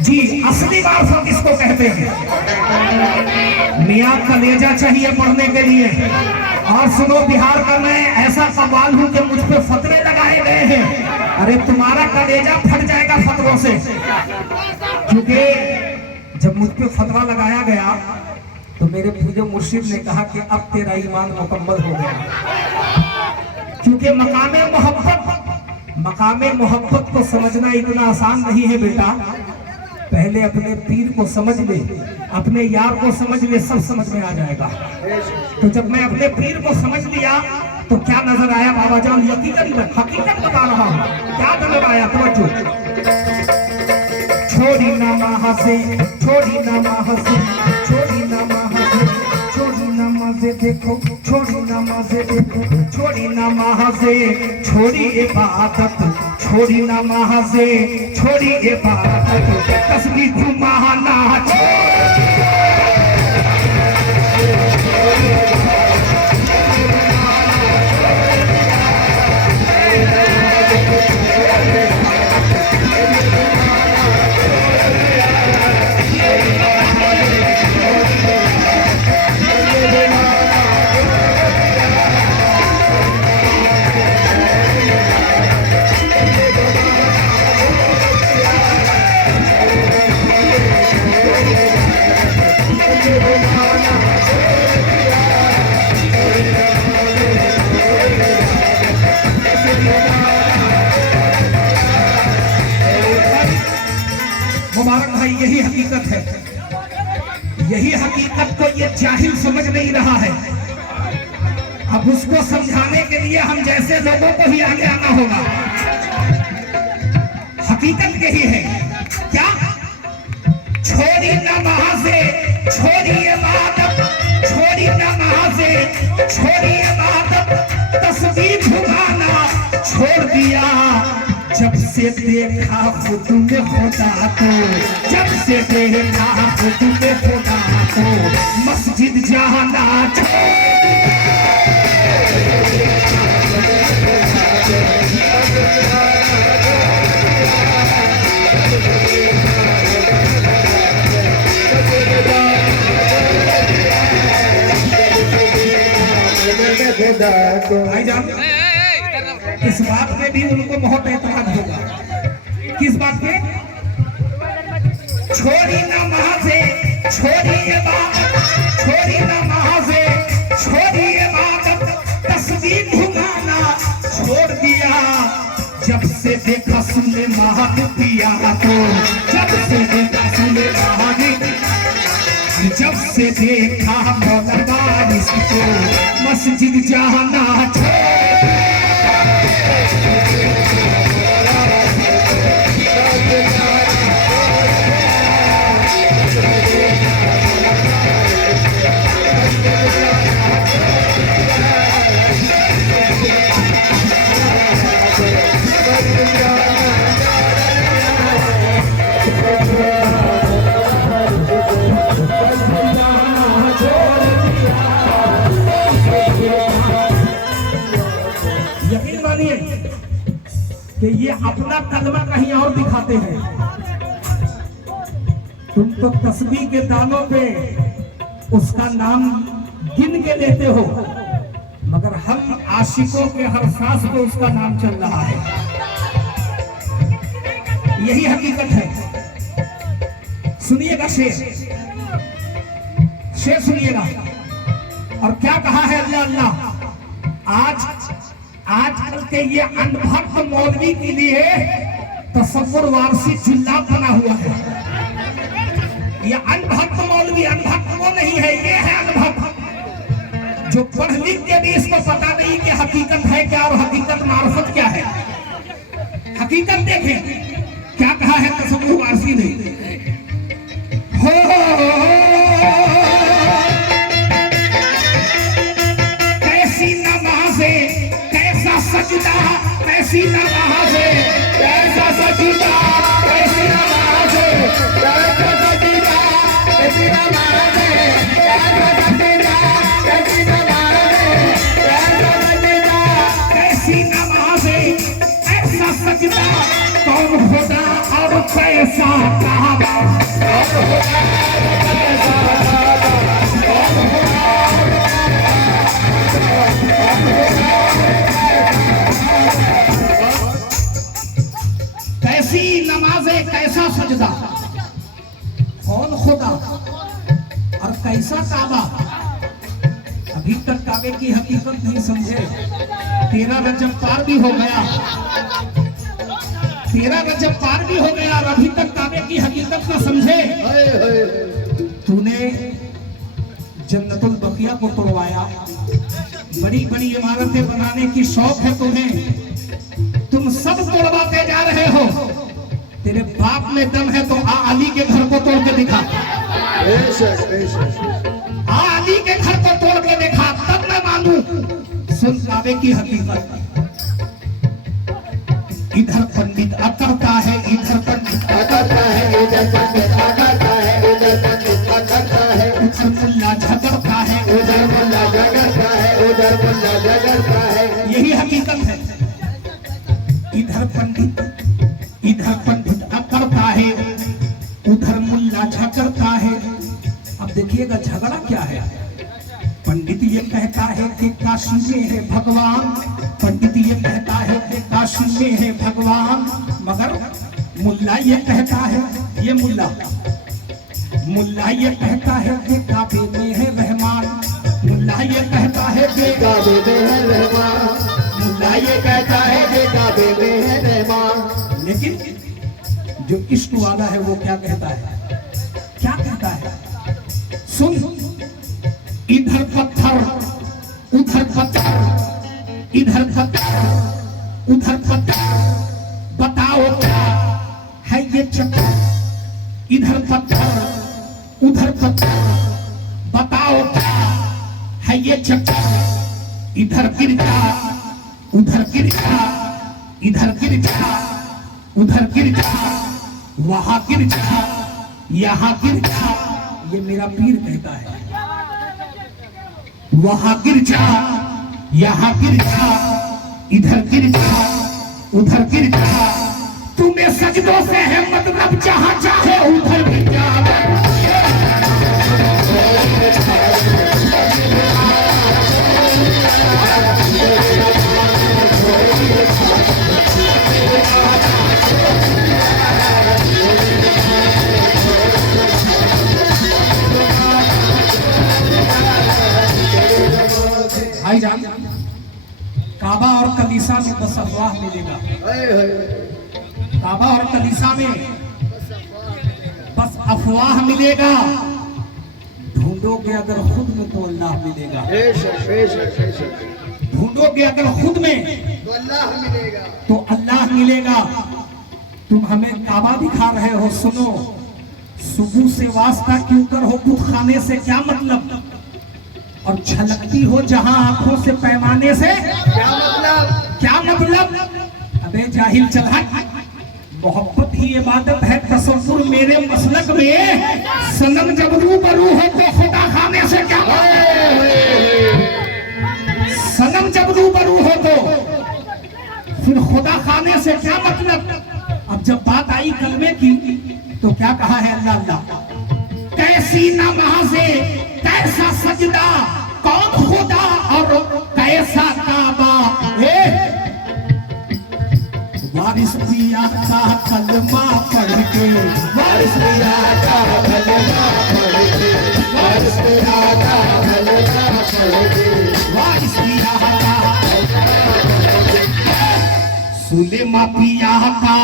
जी, असली मार्फत इसको कहते हैं। मियाँ कलेजा चाहिए पढ़ने के लिए। और सुनो, बिहार का मैं ऐसा कव्वाल हूँ कि मुझ पे फतरे लगाए गए हैं। अरे तुम्हारा कलेजा फट जाएगा फतरों से, क्योंकि जब मुझ पे फतरा लगाया गया तो मेरे पूज्य मुर्शिद ने कहा कि अब तेरा ईमान मुकम्मल हो गया। क्योंकि मकामे मोहब्बत को समझना इतना आसान नहीं है बेटा। पहले अपने पीर को समझ ले, अपने यार को समझ ले, सब समझ में आ जाएगा। तो जब मैं अपने पीर को समझ लिया तो क्या नजर आया बाबा जान? हकीकत बता रहा हूँ। क्या नजर आया? तवज्जो। छोड़ी ना महासे, छोड़ी ना महासे, छोड़ी ना महासे, छोड़ी ना मजे देखो, छोड़ी ना मजे देखो, छोड़ी ना महासे, छोड़ी इबादत, छोड़ी ना महासे, छोड़ी इबादत, तस्बीह घुमाना मुबारक भाई, यही हकीकत है। यही हकीकत को ये जाहिल समझ नहीं रहा है। अब उसको समझाने के लिए हम जैसे लोगों को ही आगे आना होगा। हकीकत यही है। क्या? छोड़ी ना महासे, छोड़ी इबादत, छोड़ी ना महासे, छोड़ी इबादत, तस्बीह घुमाना छोड़ दिया। जब से देखा खुद में खुदा को, जब से देखा खुद में खुदा को, मस्जिद जाना भाईजान, इस बात पे भी उनको बहुत एतराज होगा। किस बात पे? छोड़ी ना महासे, छोड़ी इबादत, छोड़ी ना महासे, छोड़ी इबादत, तस्बीह घुमाना छोड़ दिया। जब से देखा सुने महान पिया को, जब से देखा सुने महान, जब से देखा मौला बारिश को, मस्जिद जाना कि ये अपना कलमा कहीं और दिखाते हैं। तुम तो तस्बीह के दानों पे उसका नाम गिन के लेते हो, मगर हम आशिकों के हर सांस पे उसका नाम चल रहा है। यही हकीकत है। सुनिएगा शेर, शेर सुनिएगा। और क्या कहा है अल्लाह अल्लाह? आजकल के ये अनभक्त मौलवी के लिए तसव्वुर वारसी जिल्ला बना हुआ है। ये अनभक्त मौलवी, अनभक्त वो नहीं है, ये है अनभक्त, जो पढ़ लिख के भी इसको पता नहीं कि हकीकत है क्या और हकीकत मार्फत क्या है। हकीकत देखें क्या कहा है तसव्वुर वारसी ने। कैसी नमाज़े, कैसा सजदा, कैसी नमाज़े, कैसा सजदा, कैसी नमाज़े, कैसा सजदा, कैसी नमाज़े, कैसा सजदा, कैसी नमाज़े, कैसा सजदा, कैसी नमाज़े, ऐसा सजदा, कौन खुदा और कैसा काबा, कैसी नमाजें कैसा सजदा, कौन खुदा और कैसा काबा। अभी तक काबे की हकीकत नहीं समझे। 13 रजब पार भी हो गया, 13 रजब पार भी हो गया और अभी तक काबे की हकीकत न समझे। तूने जन्नतुल बकिया को तोड़वाया, बड़ी बड़ी इमारतें बनाने की शौक है तुम्हें, तुम सब तोड़वाते जा रहे हो। तेरे बाप में दम है तो आ अली के घर को तोड़ के दिखा, आ अली के घर को तोड़ के दिखा, तब मैं मानू। सुन काबे की हकीकत। इधर पंडित अकड़ता है, इधर पंडित अकड़ता है, इधर पंडित अकड़ता है, उधर पंडित अकड़ता है, उधर मुल्ला झगड़ता है, उधर मुल्ला झगड़ता है, उधर मुल्ला झगड़ता है। यही हकीकत है। इधर पंडित अकड़ता है, उधर मुल्ला झगड़ता है। अब देखिएगा झगड़ा क्या है। पंडित ये कहता है कि काशी में है भगवान, पंडित ये कहता है कि काशी में है भगवान, मगर मुल्ला ये कहता है, ये मुल्ला ये कहता है कि काबे में है रहमान, मुल्ला ये कहता है कि काबे में है रहमान, मुल्ला ये कहता है कि काबे में है रहमान। लेकिन जो इश्क वाला है वो क्या कहता है, क्या कहता है? सुन, इधर पत्थर उधर पत्थर, इधर पत्थर उधर पत्थर, बताओ क्या है ये चक्कर। इधर पत्थर उधर पत्थर, बताओ क्या है ये चक्कर। इधर गिर जा उधर गिर जा, इधर गिर जा उधर गिर जा, वहां गिर जा यहाँ गिर जा। ये मेरा पीर कहता है। वहां गिर जा यहाँ गिर जा, इधर गिर जा उधर गिर जा। तुम्हें सजदों से है मतलब जहां चाहे उधर गिर जा। भाईजान, काबा और कलीसा में बस अफवाह मिलेगा। काबा और कलीसा में बस अफवाह मिलेगा। ढूंढोगे अगर खुद में तो अल्लाह मिलेगा। ढूंढोगे अगर खुद में तो अल्लाह मिलेगा। तुम हमें काबा दिखा रहे हो, सुनो। सुबह से वास्ता क्यों कर हो बुत खाने से क्या मतलब, और झलकती हो जहां आंखों से पैमाने से क्या मतलब, क्या मतलब। अबे जाहिल चला, मोहब्बत ही इबादत है। तसव्वुर मेरे मसलक में, सनम जब रूबरू हो तो खुदा खाने से क्या मतलब। सनम जब रूबरू हो तो फिर खुदा खाने से क्या मतलब। अब जब बात आई कलमे की तो क्या कहा है अल्लाह अल्लाह। कैसी नमाज़े कैसा सजदा, कौन खुदा और कैसा काबा। वारिस पिया का कलमा पढ़ के, वारिस पिया का कलमा पढ़ के, वारिस पिया का कलमा पढ़ के, वारिस पिया का सुलेमा पिया का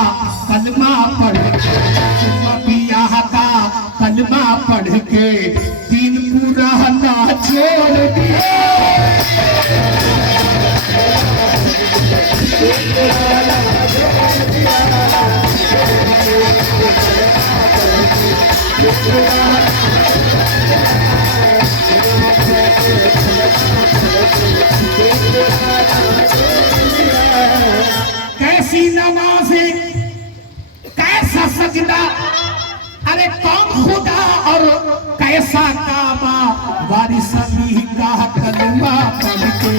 कलमा पढ़ के, सुलेमा पिया का कलमा पढ़ के दिन पूरा ना छोड़ दिया। कैसी नमाज़े कैसा सजदा, अरे कौन खुदा और कैसा काबा। वारिस अली का कलमा पढ़ के,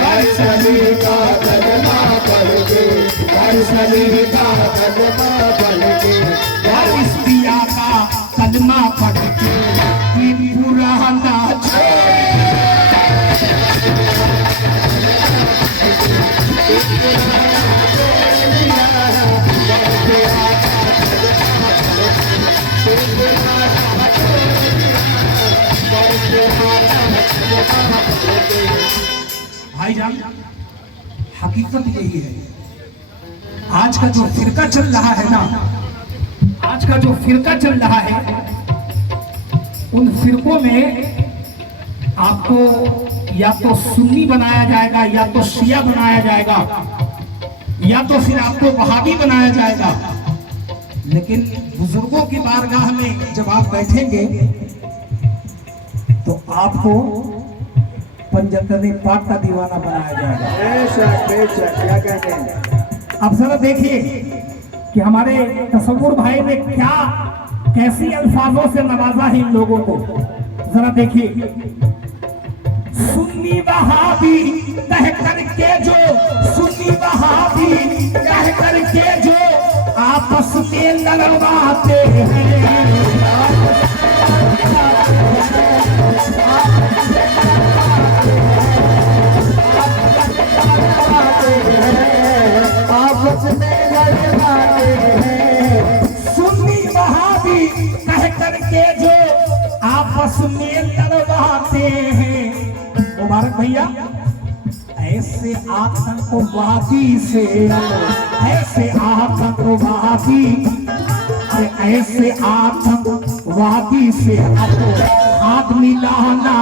वारिस अली का कलमा पढ़ के, वारिस अली का इस पिया का कलमा पढ़ के पुराना भाईजान, हकीकत यही है। आज का जो फिरका चल रहा है ना, आज का जो फिरका चल रहा है, उन फिरकों में आपको या तो सुन्नी बनाया जाएगा, या तो शिया बनाया जाएगा, या तो फिर आपको वहाबी बनाया जाएगा। लेकिन बुजुर्गों की बारगाह में जब आप बैठेंगे तो आपको पंजतनी पाक का दीवाना बनाया जाएगा। क्या कहते हैं आप जरा देखिए कि हमारे तसव्वुर भाई ने क्या कैसी अल्फाजों से नवाजा है इन लोगों को। जरा देखिए, सुन्नी वहाबी कह करके जो, सुन्नी वहाबी कह करके जो आपस में लड़वाते हैं, आपस में लड़वाते हैं। सुन्नी वहाबी कह करके जो आपस में लड़वाते हैं। मुबारक भैया, ऐसे आतंकवादी से, ऐसे आतंकवादी, ऐसे आतंकवादी से आपको हाथ मिलाना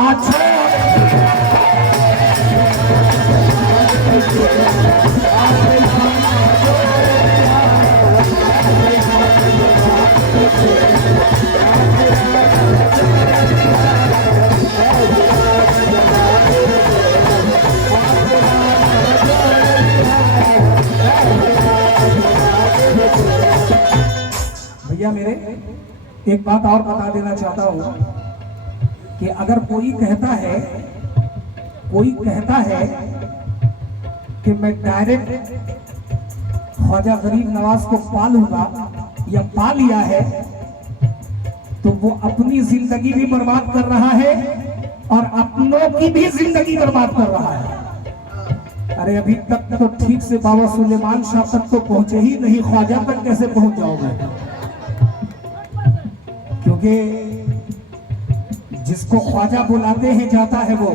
भैया। मेरे एक बात और बता देना चाहता हूं कि अगर कोई कहता है कि मैं डायरेक्ट ख्वाजा गरीब नवाज को पालूंगा या पा लिया है, तो वो अपनी जिंदगी भी बर्बाद कर रहा है और अपनों की भी जिंदगी बर्बाद कर रहा है। अरे अभी तक तो ठीक से बाबा सुलेमान शाह तक तो पहुंचे ही नहीं, ख्वाजा तक कैसे पहुंच जाओगे? क्योंकि जिसको ख्वाजा बुलाते हैं जाता है वो,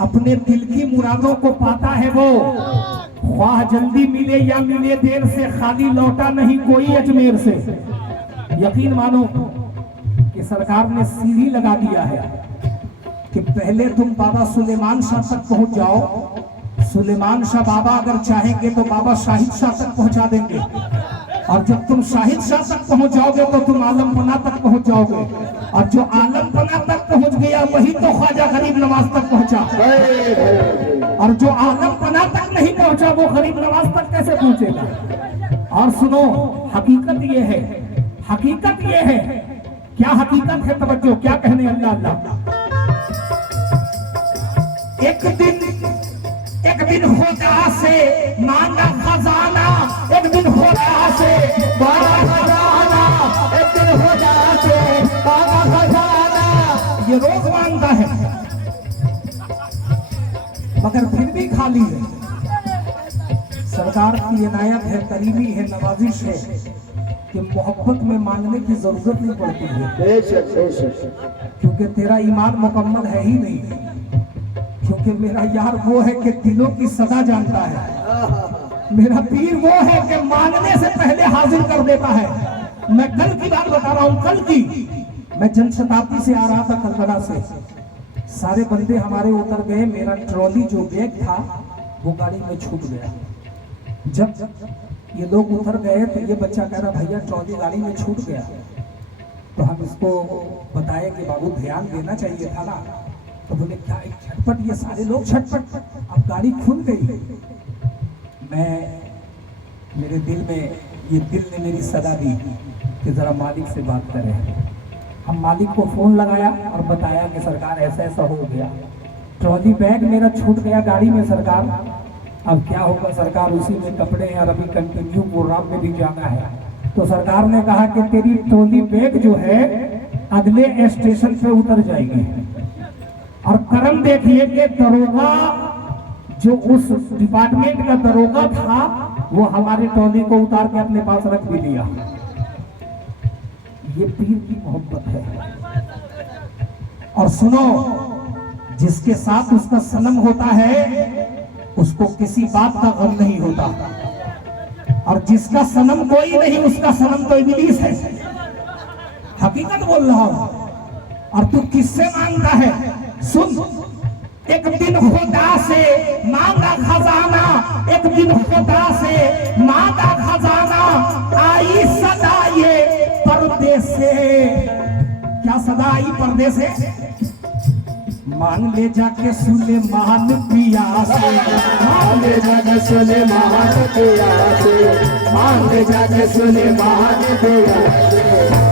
अपने दिल की मुरादों को पाता है वो। ख्वाह जल्दी मिले या मिले देर से, खाली लौटा नहीं कोई अजमेर से। यकीन मानो कि सरकार ने सीढ़ी लगा दिया है कि पहले तुम बाबा सुलेमान शाह तक पहुंच जाओ। सुलेमान शाह बाबा अगर चाहेंगे तो बाबा शाहिद शाह तक पहुंचा देंगे, और जब तुम शाहिद शाह तक पहुंच जाओगे तो तुम आलमपना तक पहुंच जाओगे, और जो आलमपना तक पहुंच गया वही तो ख्वाजा गरीब नवाज तक पहुंचा, और जो आलमपना तक नहीं पहुंचा वो गरीब नवाज तक कैसे पहुंचेगा? और सुनो, हकीकत ये है, हकीकत ये है। क्या हकीकत है? तवज्जो, क्या कहने अल्लाह अल्लाह। एक दिन खुदा से मांगा खजाना, एक दिन खुदा से मांगा खजाना, एक दिन खुदा से मांगा खजाना। ये रोज मांगता है मगर फिर भी खाली है। सरकार की इनायत है, करीबी है, नवाजिश है कि मोहब्बत में मांगने की जरूरत नहीं पड़ती है, क्योंकि तेरा ईमान मुकम्मल है ही नहीं। क्योंकि मेरा यार वो है कि दिलों की सदा जानता है। मेरा पीर वो है कि मांगने से पहले हाजिर कर देता है। मैं कल की बात बता रहा हूँ, कल की। मैं जनशताब्दी से आ रहा था, कलकत्ता से। सारे बंदे हमारे उतर गए, मेरा ट्रॉली जो बैग था वो गाड़ी में छूट गया। जब ये लोग उतर गए तो ये बच्चा कह रहा, भैया ट्रॉली गाड़ी में छूट गया। तो हम इसको बताए कि बाबू ध्यान देना चाहिए था ना। तो बोले क्या एक झटपट, ये सारे लोग झटपट, अब गाड़ी खुल गई। मेरे दिल में, ये दिल ने मेरी सदा दी कि जरा मालिक से बात करें। हम मालिक को फोन लगाया और बताया कि सरकार ऐसा ऐसा हो गया, ट्रॉली बैग मेरा छूट गया गाड़ी में सरकार। अब क्या होगा सरकार, उसी में कपड़े हैं और अभी कंटिन्यू प्रोग्राम में भी जाना है। तो सरकार ने कहा कि तेरी ट्रॉली बैग जो है अगले स्टेशन पे उतर जाएगी। और कर्म देखिए कि दरोगा जो उस डिपार्टमेंट का दरोगा था वो हमारे ट्रॉली को उतार के अपने पास रख भी लिया। ये पीर की मोहब्बत है। और सुनो, जिसके साथ उसका सनम होता है उसको किसी बात का गम नहीं होता, और जिसका सनम कोई नहीं उसका सनम तो इब्लीस है। हकीकत बोल रहा हूं। और तू किससे मांगता है? सुन, एक दिन खुदा से मांगा खजाना, एक दिन खुदा से मांगा खजाना, आई सदा ये पर्दे से। क्या सदा आई पर्दे से? मांग ले जाके सुलेमान पिया से, मांग ले जाके सुलेमान पिया से, मांग ले जाके सुलेमान पिया से,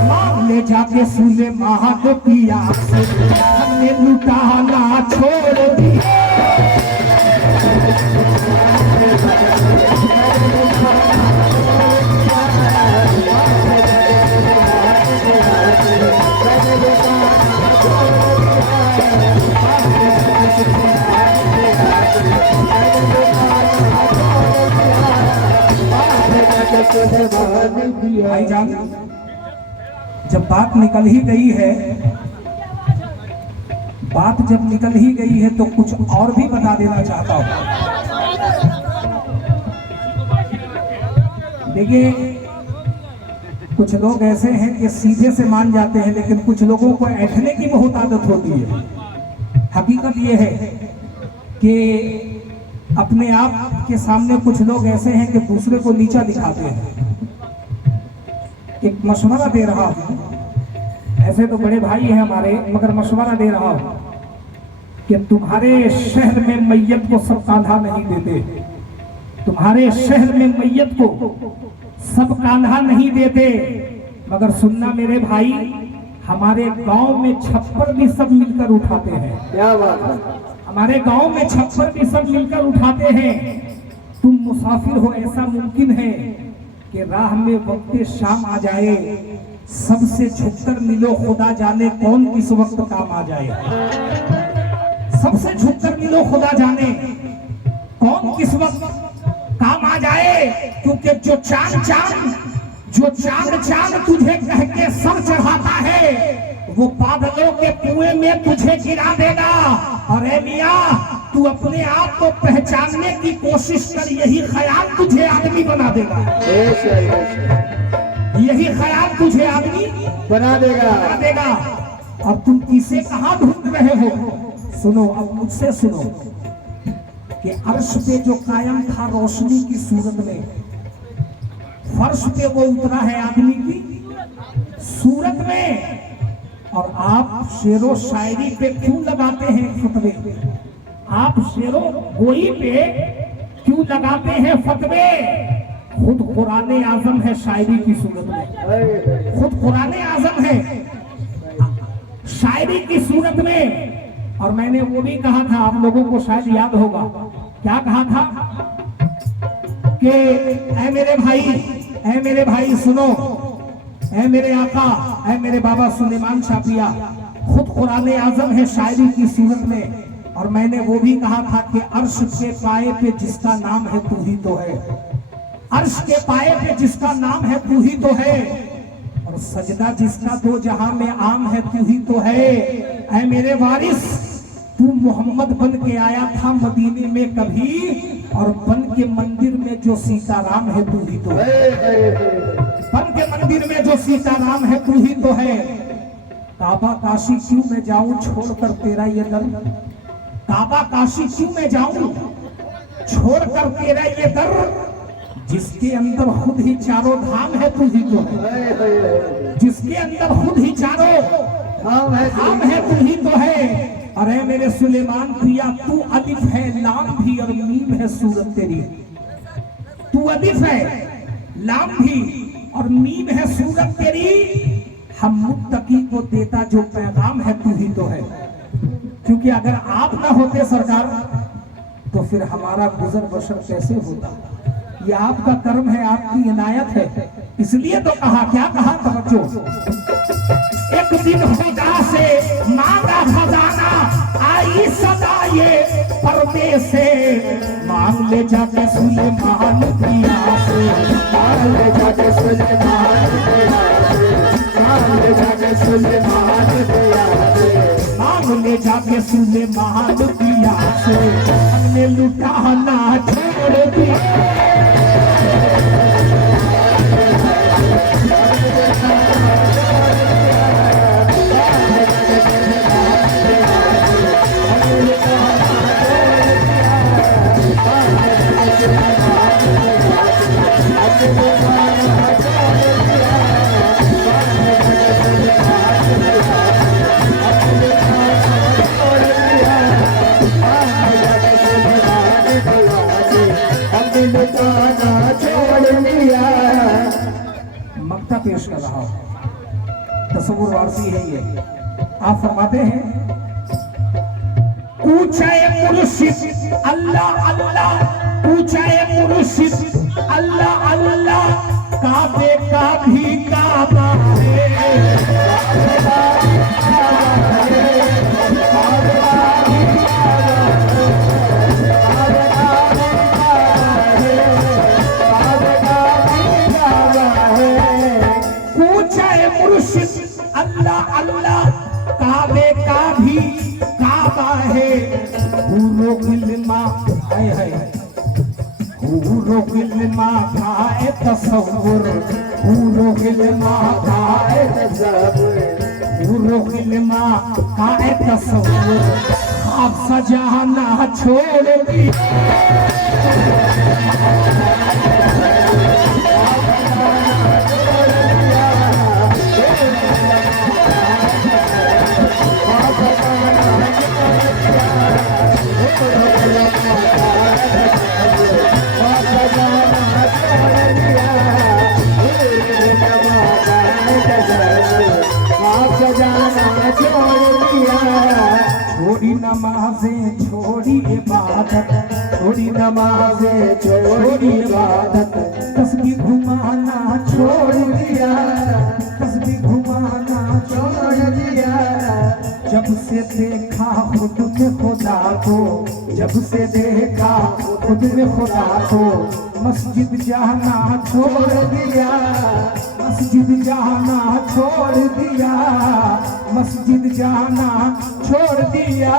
मांग ले जाके सुलेमान पिया से, हमने लुटाना छोड़ दिया। भाईजान, जब बात निकल ही गई है, बात जब निकल ही गई है तो कुछ और भी बता देना चाहता हूं। देखिए, कुछ लोग ऐसे हैं कि सीधे से मान जाते हैं, लेकिन कुछ लोगों को ऐठने की बहुत आदत होती है। हकीकत यह है कि अपने आप के सामने कुछ लोग ऐसे हैं कि दूसरे को नीचा दिखाते हैं। एक मशवरा दे रहा हूं, ऐसे तो बड़े भाई हैं हमारे, मगर मशवरा दे रहा हूं कि तुम्हारे शहर में मैयत को सब कांधा नहीं देते, तुम्हारे शहर में मैयत को सब कांधा नहीं देते, मगर सुनना मेरे भाई, हमारे गांव में छप्पर भी सब मिलकर उठाते हैं। क्या बात है? हमारे गांव में छप्पर भी सब मिलकर उठाते हैं। तुम मुसाफिर हो, ऐसा मुमकिन है कि राह में वक्त शाम आ जाए, सबसे झुककर मिलो, खुदा जाने कौन किस वक्त काम आ जाए। सबसे झुककर मिलो, खुदा जाने कौन किस वक्त काम आ जाए। क्योंकि जो चांद चांद तुझे कह के सर चढ़ाता है, वो बादलों के कुएं में तुझे गिरा देगा। और ए मियां, तू अपने आप को पहचानने की कोशिश कर, यही ख्याल तुझे आदमी बना देगा। यही ख्याल तुझे आदमी बना देगा। और तुम किसे कहां ढूंढ रहे हो? सुनो, अब मुझसे सुनो कि अर्श पे जो कायम था रोशनी की सूरत में, फर्श पे वो उतरा है आदमी की सूरत में। और आप शेरो शायरी पे क्यों लगाते हैं फतवे? आप शेरो गोई पे क्यों लगाते हैं फतवे? खुद कुरान आजम है शायरी की सूरत में, खुद कुरान आजम है शायरी की सूरत में। और मैंने वो भी कहा था, आप लोगों को शायद याद होगा, क्या कहा था कि ऐ मेरे भाई सुनो, ऐ मेरे आका, ऐ मेरे बाबा सुलेमान शापिया, खुद कुरान आजम है शायरी की सूरत में। और मैंने वो भी कहा था कि अर्श के पाए पे जिसका नाम है तू ही तो है, अर्श के पाए पे जिसका नाम है तू ही तो है, और सजदा जिसका दो जहां में आम है तू ही तो है। ऐ मेरे वारिस, तू मोहम्मद बन के आया था मदीने में कभी, और बन के मंदिर में जो सीताराम है तू ही तो है, बन के मंदिर में जो सीताराम है तू ही तो है। काबा काशी क्यों मैं जाऊं छोड़कर तेरा ये दर, काबा काशी क्यों मैं जाऊं छोड़कर तेरा ये दर, जिसके अंदर खुद ही चारों धाम है तू ही तो है, जिसके अंदर खुद ही चारों धाम है तू ही तो है। अरे मेरे सुलेमान प्रिया, तू अलिफ है लाम भी और मीम है सूरत तेरी, तू अलिफ है लाम भी और मीम है सूरत तेरी। हम मुत्तकी को देता जो पैगाम है तू ही तो है। क्योंकि अगर आप ना होते सरकार तो फिर हमारा गुजर बसर कैसे होता? ये आपका कर्म है, आपकी इनायत है। इसलिए तो कहा, क्या कहा तवज्जो, एक दिन खुदा से मांगा खजाना, आई सदा ये पर्दे से, मांग ले जाके सुलेमान दिया से, मांग ले जाके सुलेमान दिया से, मांग ले जाके सुलेमान दिया से, मांग ले जाके सुलेमान दिया से, हमने लुटाना छोड़ दिया। मक्ता पेश कर रहा हूं, तसव्वुर वारसी है ये। आप फरमाते हैं, ऊंचाए मुर्शिद अल्लाह अल्लाह, ऊंचाए मुर्शिद अल्लाह अल्लाह, काबे का भी काबा अल्लाह अल्लाह, काबे का भी काबा है। हूरो गिलमा है, हूरो गिलमा का तसव्वुर, हूरो गिलमा का तसव्वुर, हूरो गिलमा का तसव्वुर, आप सजाना छोड़ दी। छोड़ी नमाजें छोड़ी इबादत, छोड़ी नमाजें छोड़ी इबादत, तस्बीह घुमाना छोड़ दिया, तस्बीह घुमाना छोड़ दिया। जब से देखा खुद में खुदा को, जब से देखा खुद में खुदा को, मस्जिद जाना छोड़ दिया, मस्जिद जाना छोड़ दिया, मस्जिद जाना छोड़ दिया।